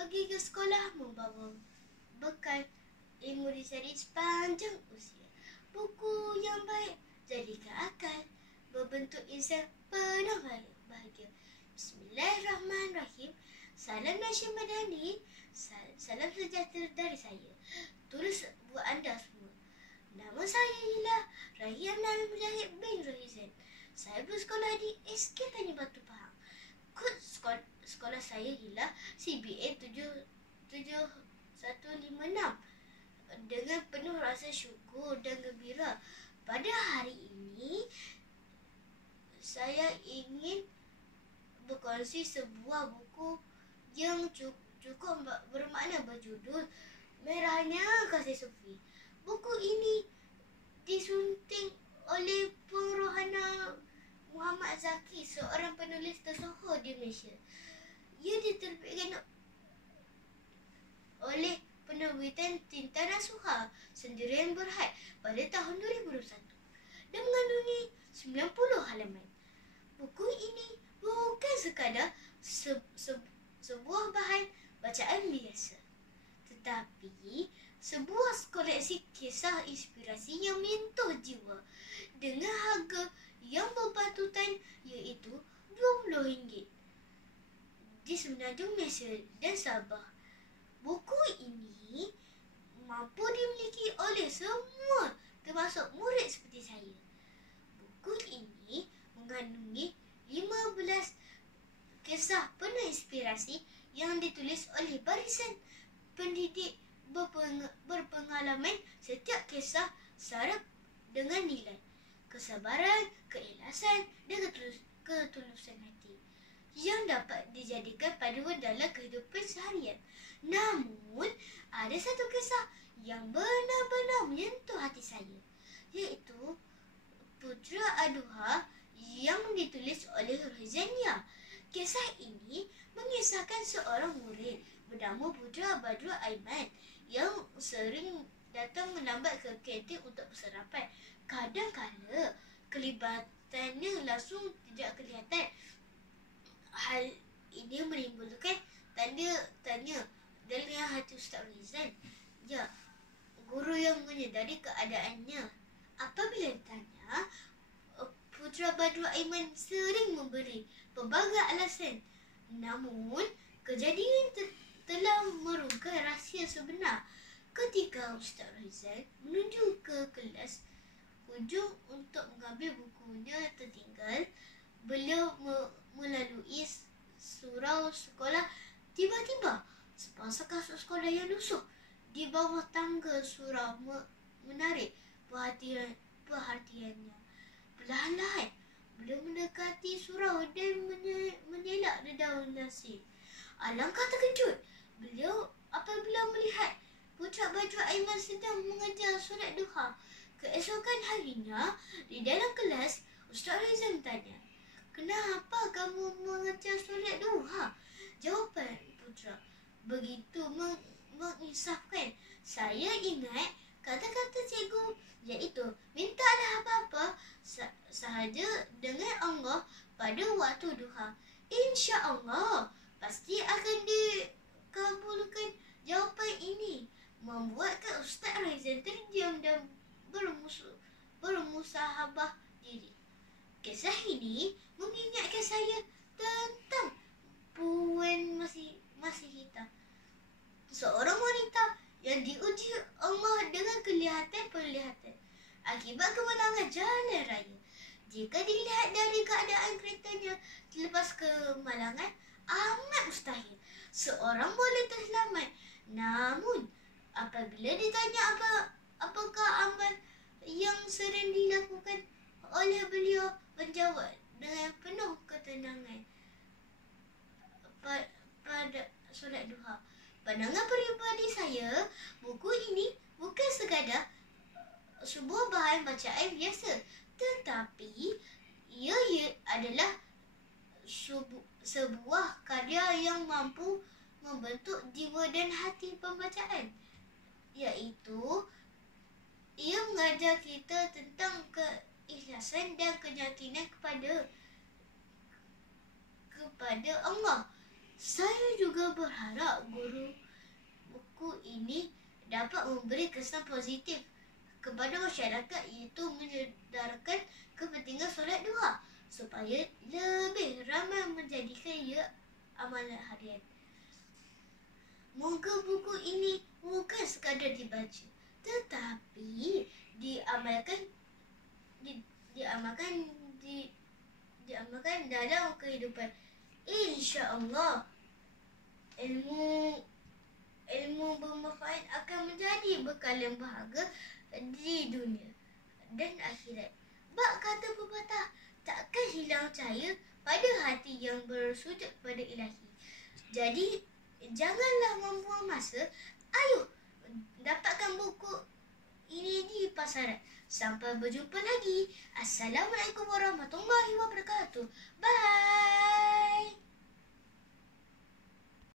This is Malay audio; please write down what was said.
pergi ke sekolah membawa bekal ilmu dicari sepanjang usia. Buku yang baik jadikan akal, berbentuk insan penuh bahagia. Bismillahirrahmanirrahim. Salam Nasyid Madani. Salam sejahtera dari saya. Tulis buat anda semua. Nama saya ialah Rahim Nabi Mujahid bin Rohizan. Saya bersekolah di SK Tani Batu Pahang. Kod sekolah saya ialah CBA 7156. Dengan penuh rasa syukur dan gembira, pada hari ini saya ingin berkongsi sebuah buku yang cukup bermakna berjudul Merahnya Kasih Sufi. Buku ini disunting oleh Pengrohana Muhammad Zaki, seorang penulis tersohor di Malaysia. Ia diterbitkan oleh penerbitan Tinta Nasuha Sendirian Berhad pada tahun 2021 dan mengandungi 90 halaman. Buku ini bukan sekadar sebuah bahan bacaan biasa, tetapi sebuah koleksi kisah inspirasi yang menyentuh jiwa dengan harga yang berpatutan, iaitu RM20 di Semenanjung Malaysia dan Sabah. Buku ini mampu dimiliki oleh semua, termasuk murid seperti saya. Buku ini mengandungi 15 kisah penuh inspirasi yang ditulis oleh barisan pendidik berpengalaman. Setiap kisah syarat dengan nilai kesabaran, keikhlasan dan ketulusan hati yang dapat dijadikan panduan dalam kehidupan seharian. Namun, ada satu kisah yang benar-benar menyentuh hati saya, iaitu Putera Aduha yang ditulis oleh Rohizania. Kisah ini mengisahkan seorang murid bernama Putera Badrul Aiman yang sering datang melambat ke kantin untuk bersarapan. Kadang-kala kelibatannya langsung tidak kelihatan. Hal ini menimbulkan tanda tanya dalam hati Ustaz Rohizan. Ya, guru yang menyedari keadaannya. Apabila ditanya, Putera Badrul Aiman sering memberi pelbagai alasan. Namun, kejadian telah merungkai rahsia sebenar. Ketika Ustaz Rohizan menuju ke kelas hujung untuk mengambil bukunya tertinggal, beliau melalui surau sekolah. Tiba-tiba, sepasang kasut sekolah yang lusuh di bawah tangga surau menarik perhatiannya. Perlahan-lahan, beliau mendekati surau dan menyelak dedaun nasi. Alangkah terkejut beliau apabila melihat Putera Badrul Aiman sedang mengajar solat duha. Keesokan harinya, di dalam kelas, Ustaz Rohizan bertanya, "Kenapa kamu mengajar solat duha?" Jawapan Putera begitu mengisahkan. "Saya ingat kata-kata cikgu, iaitu mintalah apa-apa sahaja dengan Allah pada waktu duha. Insya-Allah pasti akan dikabulkan." Jawapan ini membuatkan Ustaz Rohizan terdiam dan bermusahabah diri. Kisah ini mengingatkan saya tentang Puan Masihita, seorang wanita yang diuji Allah dengan penglihatan akibat kemenangan jalan raya. Jika dilihat dari keadaan keretanya selepas kemalangan, amat mustahil seorang boleh terselamat. Namun, apabila ditanya apakah amal yang sering dilakukan oleh beliau, menjawab dengan penuh ketenangan pada solat duha. Pandangan peribadi saya, buku ini bukan sekadar sebuah bahan bacaan biasa, tetapi ia adalah sebuah karya yang mampu membentuk jiwa dan hati pembacaan, iaitu ia mengajar kita tentang keikhlasan dan keyakinan kepada Allah. Saya juga berharap guru buku ini dapat memberi kesan positif kepada masyarakat, iaitu menyedarkan kepentingan solat duha supaya lebih ramai menjadikan ia amalan harian. Moga buku ini bukan sekadar dibaca, tetapi diamalkan dalam kehidupan. Insya-Allah ilmu bermanfaat akan menjadi bekal yang berharga di dunia dan akhirat. Bak kata pepatah, takkan hilang cahaya pada hati yang bersujud pada Ilahi. Jadi janganlah membuang masa. Ayo dapatkan buku ini di pasaran. Sampai berjumpa lagi. Assalamualaikum warahmatullahi wabarakatuh. Bye.